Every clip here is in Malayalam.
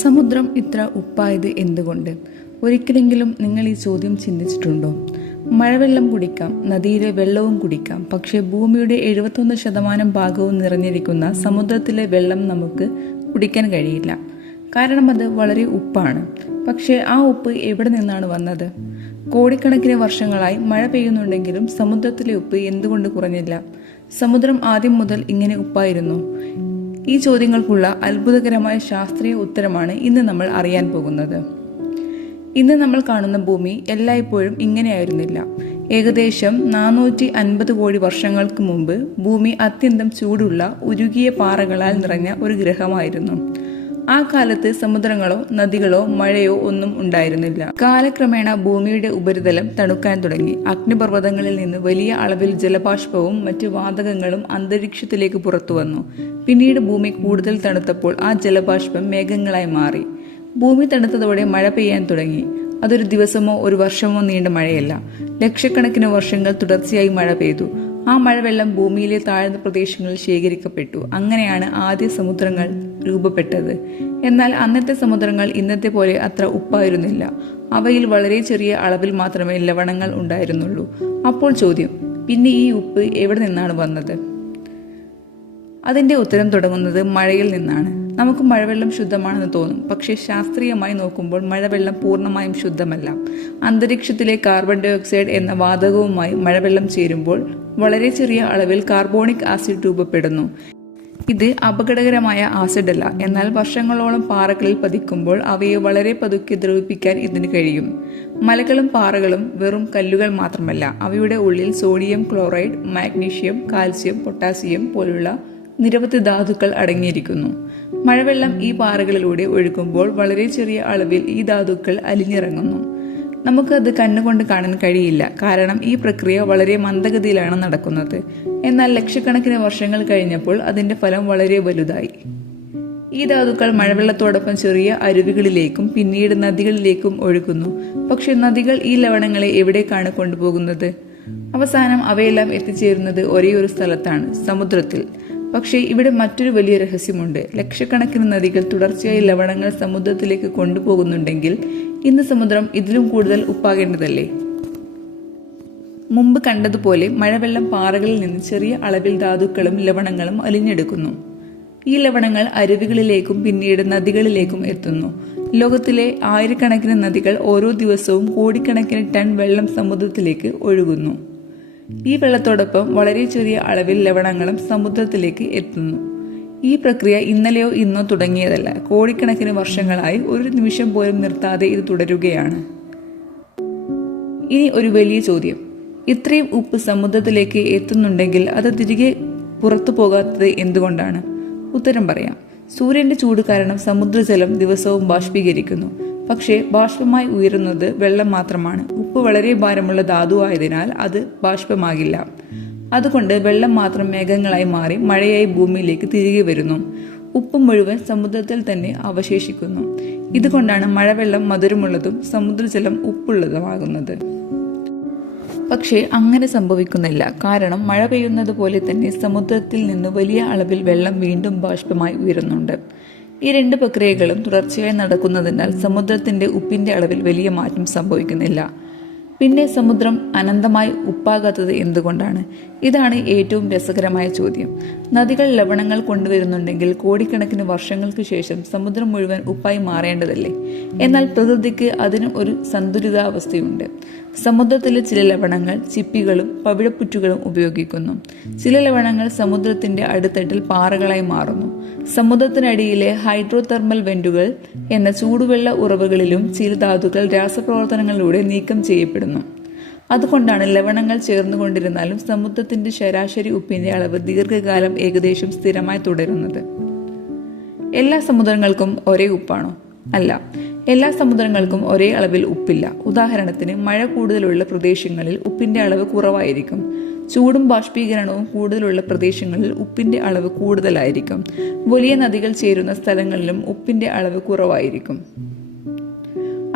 സമുദ്രം ഇത്ര ഉപ്പായത് എന്തുകൊണ്ട്? ഒരിക്കലെങ്കിലും നിങ്ങൾ ഈ ചോദ്യം ചിന്തിച്ചിട്ടുണ്ടോ? മഴവെള്ളം കുടിക്കാം, നദിയിലെ വെള്ളവും കുടിക്കാം, പക്ഷേ ഭൂമിയുടെ 71% ഭാഗവും നിറഞ്ഞിരിക്കുന്ന സമുദ്രത്തിലെ വെള്ളം നമുക്ക് കുടിക്കാൻ കഴിയില്ല. കാരണം അത് വളരെ ഉപ്പാണ്. പക്ഷേ ആ ഉപ്പ് എവിടെ നിന്നാണ് വന്നത്? കോടിക്കണക്കിന് വർഷങ്ങളായി മഴ പെയ്യുന്നുണ്ടെങ്കിലും സമുദ്രത്തിലെ ഉപ്പ് എന്തുകൊണ്ട് കുറഞ്ഞില്ല? സമുദ്രം ആദ്യം മുതൽ ഇങ്ങനെ ഉപ്പായിരുന്നു? ഈ ചോദ്യങ്ങൾക്കുള്ള അത്ഭുതകരമായ ശാസ്ത്രീയ ഉത്തരമാണ് ഇന്ന് നമ്മൾ അറിയാൻ പോകുന്നത്. ഇന്ന് നമ്മൾ കാണുന്ന ഭൂമി എല്ലായ്പ്പോഴും ഇങ്ങനെയായിരുന്നില്ല. ഏകദേശം 450 കോടി വർഷങ്ങൾക്ക് മുമ്പ് ഭൂമി അത്യന്തം ചൂടുള്ള ഉരുകിയ പാറകളാൽ നിറഞ്ഞ ഒരു ഗ്രഹമായിരുന്നു. ആ കാലത്ത് സമുദ്രങ്ങളോ നദികളോ മഴയോ ഒന്നും ഉണ്ടായിരുന്നില്ല. കാലക്രമേണ ഭൂമിയുടെ ഉപരിതലം തണുക്കാൻ തുടങ്ങി. അഗ്നിപർവ്വതങ്ങളിൽ നിന്ന് വലിയ അളവിൽ ജലബാഷ്പവും മറ്റു വാതകങ്ങളും അന്തരീക്ഷത്തിലേക്ക് പുറത്തു വന്നു. പിന്നീട് ഭൂമി കൂടുതൽ തണുത്തപ്പോൾ ആ ജലബാഷ്പം മേഘങ്ങളായി മാറി. ഭൂമി തണുത്തതോടെ മഴ പെയ്യാൻ തുടങ്ങി. അതൊരു ദിവസമോ ഒരു വർഷമോ നീണ്ട മഴയല്ല. ലക്ഷക്കണക്കിന് വർഷങ്ങൾ തുടർച്ചയായി മഴ പെയ്തു. ആ മഴവെള്ളം ഭൂമിയിലെ താഴ്ന്ന പ്രദേശങ്ങളിൽ ശേഖരിക്കപ്പെട്ടു. അങ്ങനെയാണ് ആദ്യ സമുദ്രങ്ങൾ രൂപപ്പെട്ടത്. എന്നാൽ അന്നത്തെ സമുദ്രങ്ങൾ ഇന്നത്തെ പോലെ അത്ര ഉപ്പായിരുന്നില്ല. അവയിൽ വളരെ ചെറിയ അളവിൽ മാത്രമേ ലവണങ്ങൾ ഉണ്ടായിരുന്നുള്ളൂ. അപ്പോൾ ചോദ്യം, പിന്നെ ഈ ഉപ്പ് എവിടെ നിന്നാണ് വന്നത്? അതിന്റെ ഉത്തരം തുടങ്ങുന്നത് മഴയിൽ നിന്നാണ്. നമുക്ക് മഴവെള്ളം ശുദ്ധമാണെന്ന് തോന്നും, പക്ഷേ ശാസ്ത്രീയമായി നോക്കുമ്പോൾ മഴവെള്ളം പൂർണ്ണമായും ശുദ്ധമല്ല. അന്തരീക്ഷത്തിലെ കാർബൺ ഡൈ ഓക്സൈഡ് എന്ന വാതകവുമായി മഴവെള്ളം ചേരുമ്പോൾ വളരെ ചെറിയ അളവിൽ കാർബോണിക് ആസിഡ് രൂപപ്പെടുന്നു. ഇത് അപകടകരമായ ആസിഡ് അല്ല, എന്നാൽ വർഷങ്ങളോളം പാറകളിൽ പതിക്കുമ്പോൾ അവയെ വളരെ പതുക്കെ ദ്രവിപ്പിക്കാൻ ഇതിന് കഴിയും. മലകളും പാറകളും വെറും കല്ലുകൾ മാത്രമല്ല, അവയുടെ ഉള്ളിൽ sodium chloride, magnesium, calcium, potassium പോലുള്ള നിരവധി ധാതുക്കൾ അടങ്ങിയിരിക്കുന്നു. മഴവെള്ളം ഈ പാറകളിലൂടെ ഒഴുകുമ്പോൾ വളരെ ചെറിയ അളവിൽ ഈ ധാതുക്കൾ അലിഞ്ഞിറങ്ങുന്നു. നമുക്ക് അത് കണ്ണുകൊണ്ട് കാണാൻ കഴിയില്ല, കാരണം ഈ പ്രക്രിയ വളരെ മന്ദഗതിയിലാണ് നടക്കുന്നത്. എന്നാൽ ലക്ഷക്കണക്കിന് വർഷങ്ങൾ കഴിഞ്ഞപ്പോൾ അതിന്റെ ഫലം വളരെ വലുതായി. ഈ ധാതുക്കൾ മഴവെള്ളത്തോടൊപ്പം ചെറിയ അരുവികളിലേക്കും പിന്നീട് നദികളിലേക്കും ഒഴുകുന്നു. പക്ഷെ നദികൾ ഈ ലവണങ്ങളെ എവിടേക്കാണ് കൊണ്ടുപോകുന്നത്? അവസാനം അവയെല്ലാം എത്തിച്ചേരുന്നത് ഒരേ ഒരു സ്ഥലത്താണ്, സമുദ്രത്തിൽ. പക്ഷേ ഇവിടെ മറ്റൊരു വലിയ രഹസ്യമുണ്ട്. ലക്ഷക്കണക്കിന് നദികൾ തുടർച്ചയായി ലവണങ്ങൾ സമുദ്രത്തിലേക്ക് കൊണ്ടുപോകുന്നുണ്ടെങ്കിൽ ഇന്ന് സമുദ്രം ഇതിലും കൂടുതൽ ഉപ്പാകേണ്ടതല്ലേ? മുമ്പ് കണ്ടതുപോലെ മഴവെള്ളം പാറകളിൽ നിന്ന് ചെറിയ അളവിൽ ധാതുക്കളും ലവണങ്ങളും അലിഞ്ഞെടുക്കുന്നു. ഈ ലവണങ്ങൾ അരുവികളിലേക്കും പിന്നീട് നദികളിലേക്കും എത്തുന്നു. ലോകത്തിലെ ആയിരക്കണക്കിന് നദികൾ ഓരോ ദിവസവും കോടിക്കണക്കിന് ടൺ വെള്ളം സമുദ്രത്തിലേക്ക് ഒഴുകുന്നു. ഈ വെള്ളത്തോടൊപ്പം വളരെ ചെറിയ അളവിൽ ലവണങ്ങളും സമുദ്രത്തിലേക്ക് എത്തുന്നു. ഈ പ്രക്രിയ ഇന്നലെയോ ഇന്നോ തുടങ്ങിയതല്ല. കോടിക്കണക്കിന് വർഷങ്ങളായി ഒരു നിമിഷം പോലും നിർത്താതെ ഇത് തുടരുകയാണ്. ഇനി ഒരു വലിയ ചോദ്യം, ഇത്രയും ഉപ്പ് സമുദ്രത്തിലേക്ക് എത്തുന്നുണ്ടെങ്കിൽ അത് തിരികെ പുറത്തു പോകാത്തത് എന്തുകൊണ്ടാണ്? ഉത്തരം പറയാം. സൂര്യന്റെ ചൂട് കാരണം സമുദ്രജലം ദിവസവും ബാഷ്പീകരിക്കുന്നു. പക്ഷേ ബാഷ്പമായി ഉയരുന്നത് വെള്ളം മാത്രമാണ്. ഉപ്പ് വളരെ ഭാരമുള്ള ധാതുവായതിനാൽ അത് ബാഷ്പമാകില്ല. അതുകൊണ്ട് വെള്ളം മാത്രം മേഘങ്ങളായി മാറി മഴയായി ഭൂമിയിലേക്ക് തിരികെ വരുന്നു. ഉപ്പ് മുഴുവൻ സമുദ്രത്തിൽ തന്നെ അവശേഷിക്കുന്നു. ഇതുകൊണ്ടാണ് മഴവെള്ളം മധുരമുള്ളതും സമുദ്രജലം ഉപ്പുള്ളതുമാകുന്നത്. പക്ഷേ അങ്ങനെ സംഭവിക്കുന്നില്ല. കാരണം മഴ പെയ്യുന്നത് പോലെ തന്നെ സമുദ്രത്തിൽ നിന്ന് വലിയ അളവിൽ വെള്ളം വീണ്ടും ബാഷ്പമായി ഉയരുന്നുണ്ട്. ഈ രണ്ട് പ്രക്രിയകളും തുടർച്ചയായി നടക്കുന്നതിനാൽ സമുദ്രത്തിന്റെ ഉപ്പിന്റെ അളവിൽ വലിയ മാറ്റം സംഭവിക്കുന്നില്ല. പിന്നെ സമുദ്രം അനന്തമായി ഉപ്പാകാത്തത് എന്തുകൊണ്ടാണ്? ഇതാണ് ഏറ്റവും രസകരമായ ചോദ്യം. നദികൾ ലവണങ്ങൾ കൊണ്ടുവരുന്നുണ്ടെങ്കിൽ കോടിക്കണക്കിന് വർഷങ്ങൾക്ക് ശേഷം സമുദ്രം മുഴുവൻ ഉപ്പായി മാറേണ്ടതല്ലേ? എന്നാൽ പ്രകൃതിക്ക് അതിന് ഒരു സന്തുലിതാവസ്ഥയുണ്ട്. സമുദ്രത്തിലെ ചില ലവണങ്ങൾ ചിപ്പികളും പവിഴപ്പുറ്റുകളും ഉപയോഗിക്കുന്നു. ചില ലവണങ്ങൾ സമുദ്രത്തിന്റെ അടിത്തട്ടിൽ പാറകളായി മാറുന്നു. സമുദ്രത്തിനടിയിലെ ഹൈഡ്രോതെർമൽ വെന്റുകൾ എന്ന ചൂടുവെള്ള ഉറവുകളിലും ചില ധാതുക്കൾ രാസപ്രവർത്തനങ്ങളിലൂടെ നീക്കം ചെയ്യപ്പെടുന്നു. അതുകൊണ്ടാണ് ലവണങ്ങൾ ചേർന്നുകൊണ്ടിരുന്നാലും സമുദ്രത്തിന്റെ ശരാശരി ഉപ്പിന്റെ അളവ് ദീർഘകാലം ഏകദേശം സ്ഥിരമായി തുടരുന്നത്. എല്ലാ സമുദ്രങ്ങൾക്കും ഒരേ ഉപ്പാണോ? അല്ല, എല്ലാ സമുദ്രങ്ങൾക്കും ഒരേ അളവിൽ ഉപ്പില്ല. ഉദാഹരണത്തിന്, മഴ കൂടുതലുള്ള പ്രദേശങ്ങളിൽ ഉപ്പിന്റെ അളവ് കുറവായിരിക്കും. ചൂടും ബാഷ്പീകരണവും കൂടുതലുള്ള പ്രദേശങ്ങളിൽ ഉപ്പിന്റെ അളവ് കൂടുതലായിരിക്കും. വലിയ നദികൾ ചേരുന്ന സ്ഥലങ്ങളിലും ഉപ്പിന്റെ അളവ് കുറവായിരിക്കും.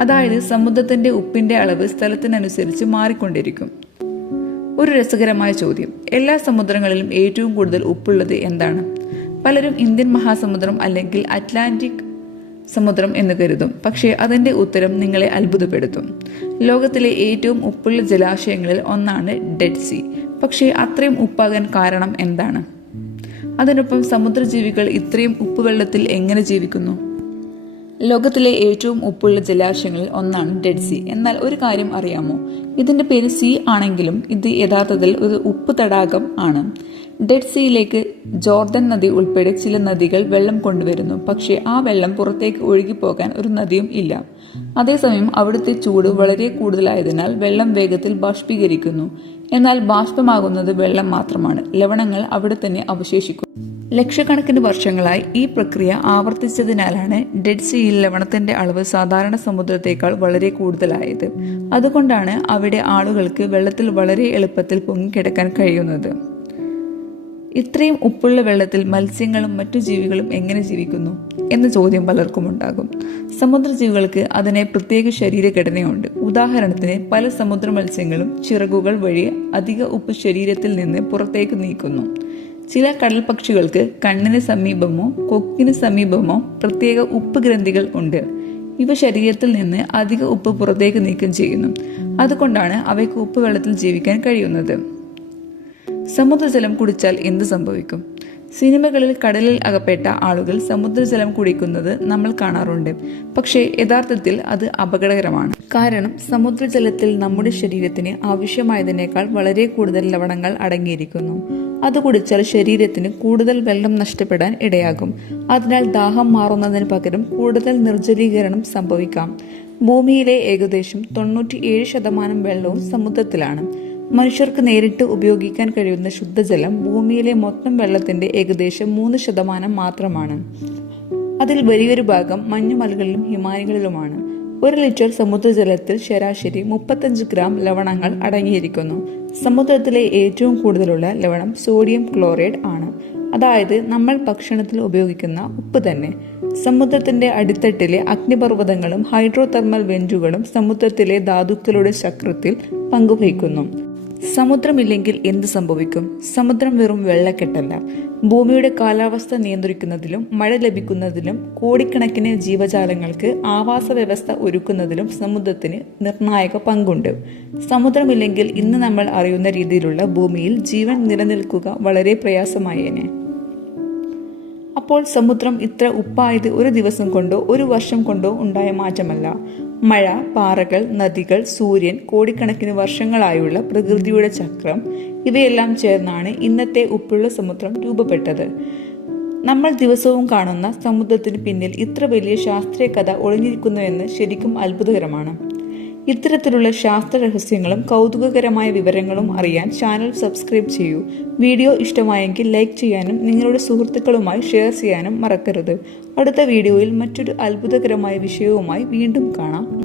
അതായത് സമുദ്രത്തിന്റെ ഉപ്പിന്റെ അളവ് സ്ഥലത്തിനനുസരിച്ച് മാറിക്കൊണ്ടിരിക്കും. ഒരു രസകരമായ ചോദ്യം, എല്ലാ സമുദ്രങ്ങളിലും ഏറ്റവും കൂടുതൽ ഉപ്പുള്ളത് എന്താണ്? പലരും ഇന്ത്യൻ മഹാസമുദ്രം അല്ലെങ്കിൽ അറ്റ്ലാന്റിക് സമുദ്രം എന്ന് കരുതും. പക്ഷേ അതിൻ്റെ ഉത്തരം നിങ്ങളെ അത്ഭുതപ്പെടുത്തും. ലോകത്തിലെ ഏറ്റവും ഉപ്പുള്ള ജലാശയങ്ങളിൽ ഒന്നാണ് ഡെഡ് സീ. പക്ഷേ അത്രയും ഉപ്പാകാൻ കാരണം എന്താണ്? അതിനൊപ്പം സമുദ്രജീവികൾ ഇത്രയും ഉപ്പുവെള്ളത്തിൽ എങ്ങനെ ജീവിക്കുന്നു? ലോകത്തിലെ ഏറ്റവും ഉപ്പുള്ള ജലാശയങ്ങളിൽ ഒന്നാണ് ഡെഡ് സീ. എന്നാൽ ഒരു കാര്യം അറിയാമോ? ഇതിന്റെ പേര് സീ ആണെങ്കിലും ഇത് യഥാർത്ഥത്തിൽ ഒരു ഉപ്പ് തടാകം ആണ്. ഡെഡ് സീയിലേക്ക് ജോർദൻ നദി ഉൾപ്പെടെ ചില നദികൾ വെള്ളം കൊണ്ടുവരുന്നു. പക്ഷേ ആ വെള്ളം പുറത്തേക്ക് ഒഴുകിപ്പോകാൻ ഒരു നദിയും ഇല്ല. അതേസമയം അവിടുത്തെ ചൂട് വളരെ കൂടുതലായതിനാൽ വെള്ളം വേഗത്തിൽ ബാഷ്പീകരിക്കുന്നു. എന്നാൽ ബാഷ്പമാകുന്നത് വെള്ളം മാത്രമാണ്. ലവണങ്ങൾ അവിടെ തന്നെ അവശേഷിക്കുന്നു. ലക്ഷക്കണക്കിന് വർഷങ്ങളായി ഈ പ്രക്രിയ ആവർത്തിച്ചതിനാലാണ് ഡെഡ് സീയിൽ ലവണത്തിന്റെ അളവ് സാധാരണ സമുദ്രത്തേക്കാൾ വളരെ കൂടുതലായത്. അതുകൊണ്ടാണ് അവിടെ ആളുകൾക്ക് വെള്ളത്തിൽ വളരെ എളുപ്പത്തിൽ പൊങ്ങിക്കിടക്കാൻ കഴിയുന്നത്. ഇത്രയും ഉപ്പുള്ള വെള്ളത്തിൽ മത്സ്യങ്ങളും മറ്റു ജീവികളും എങ്ങനെ ജീവിക്കുന്നു എന്ന ചോദ്യം പലർക്കും ഉണ്ടാകും. സമുദ്രജീവികൾക്ക് അതിനെ പ്രത്യേക ശരീരഘടനയുണ്ട്. ഉദാഹരണത്തിന് പല സമുദ്ര മത്സ്യങ്ങളും ചിറകുകൾ വഴി അധിക ഉപ്പ് ശരീരത്തിൽ നിന്ന് പുറത്തേക്ക് നീക്കുന്നു. ചില കടൽ പക്ഷികൾക്ക് കണ്ണിന് സമീപമോ കൊക്കിന് സമീപമോ പ്രത്യേക ഉപ്പ് ഗ്രന്ഥികൾ ഉണ്ട്. ഇവ ശരീരത്തിൽ നിന്ന് അധിക ഉപ്പ് പുറത്തേക്ക് നീക്കം ചെയ്യുന്നു. അതുകൊണ്ടാണ് അവയ്ക്ക് ഉപ്പ് വെള്ളത്തിൽ ജീവിക്കാൻ കഴിയുന്നത്. സമുദ്രജലം കുടിച്ചാൽ എന്ത് സംഭവിക്കും? സിനിമകളിൽ കടലിൽ അകപ്പെട്ട ആളുകൾ സമുദ്രജലം കുടിക്കുന്നത് നമ്മൾ കാണാറുണ്ട്. പക്ഷേ യഥാർത്ഥത്തിൽ അത് അപകടകരമാണ്. കാരണം സമുദ്രജലത്തിൽ നമ്മുടെ ശരീരത്തിന് ആവശ്യമായതിനേക്കാൾ വളരെ കൂടുതൽ ലവണങ്ങൾ അടങ്ങിയിരിക്കുന്നു. അത് കുടിച്ചാൽ ശരീരത്തിന് കൂടുതൽ വെള്ളം നഷ്ടപ്പെടാൻ ഇടയാകും. അതിനാൽ ദാഹം മാറുന്നതിന് പകരം കൂടുതൽ നിർജ്ജലീകരണം സംഭവിക്കാം. ഭൂമിയിലെ ഏകദേശം 97% വെള്ളവും സമുദ്രത്തിലാണ്. മനുഷ്യർക്ക് നേരിട്ട് ഉപയോഗിക്കാൻ കഴിയുന്ന ശുദ്ധജലം ഭൂമിയിലെ മൊത്തം വെള്ളത്തിന്റെ ഏകദേശം 3% മാത്രമാണ്. അതിൽ വലിയൊരു ഭാഗം മഞ്ഞുമലകളിലും ഹിമാനികളിലുമാണ്. 1 ലിറ്റർ സമുദ്രജലത്തിൽ ശരാശരി 35 ഗ്രാം ലവണങ്ങൾ അടങ്ങിയിരിക്കുന്നു. സമുദ്രത്തിലെ ഏറ്റവും കൂടുതലുള്ള ലവണം സോഡിയം ക്ലോറൈഡ് ആണ്. അതായത് നമ്മൾ ഭക്ഷണത്തിൽ ഉപയോഗിക്കുന്ന ഉപ്പ് തന്നെ. സമുദ്രത്തിന്റെ അടിത്തട്ടിലെ അഗ്നിപർവ്വതങ്ങളും ഹൈഡ്രോ തെർമൽ വെന്റുകളും സമുദ്രത്തിലെ ധാതുക്കളുടെ ചക്രത്തിൽ പങ്കുവഹിക്കുന്നു. സമുദ്രമില്ലെങ്കിൽ എന്ത് സംഭവിക്കും? സമുദ്രം വെറും വെള്ളക്കെട്ടല്ല. ഭൂമിയുടെ കാലാവസ്ഥ നിയന്ത്രിക്കുന്നതിലും മഴ ലഭിക്കുന്നതിലും കോടിക്കണക്കിന് ജീവജാലങ്ങൾക്ക് ആവാസ വ്യവസ്ഥ ഒരുക്കുന്നതിലും സമുദ്രത്തിന് നിർണായക പങ്കുണ്ട്. സമുദ്രമില്ലെങ്കിൽ ഇന്ന് നമ്മൾ അറിയുന്ന രീതിയിലുള്ള ഭൂമിയിൽ ജീവൻ നിലനിൽക്കുക വളരെ പ്രയാസമായേനെ. അപ്പോൾ സമുദ്രം ഇത്ര ഉപ്പായത് ഒരു ദിവസം കൊണ്ടോ ഒരു വർഷം കൊണ്ടോ ഉണ്ടായ മാറ്റമല്ല. മഴ, പാറകൾ, നദികൾ, സൂര്യൻ, കോടിക്കണക്കിന് വർഷങ്ങളായുള്ള പ്രകൃതിയുടെ ചക്രം ഇവയെല്ലാം ചേർന്നാണ് ഇന്നത്തെ ഉപ്പുള്ള സമുദ്രം രൂപപ്പെട്ടത്. നമ്മൾ ദിവസവും കാണുന്ന സമുദ്രത്തിന് പിന്നിൽ ഇത്ര വലിയ ശാസ്ത്രീയ കഥ ഒളിഞ്ഞിരിക്കുന്നുവെന്ന് ശരിക്കും അത്ഭുതകരമാണ്. ഇത്തരത്തിലുള്ള ശാസ്ത്ര രഹസ്യങ്ങളും കൗതുകകരമായ വിവരങ്ങളും അറിയാൻ ചാനൽ സബ്സ്ക്രൈബ് ചെയ്യൂ. വീഡിയോ ഇഷ്ടമായെങ്കിൽ ലൈക്ക് ചെയ്യാനും നിങ്ങളുടെ സുഹൃത്തുക്കളുമായി ഷെയർ ചെയ്യാനും മറക്കരുത്. അടുത്ത വീഡിയോയിൽ മറ്റൊരു അത്ഭുതകരമായ വിഷയവുമായി വീണ്ടും കാണാം.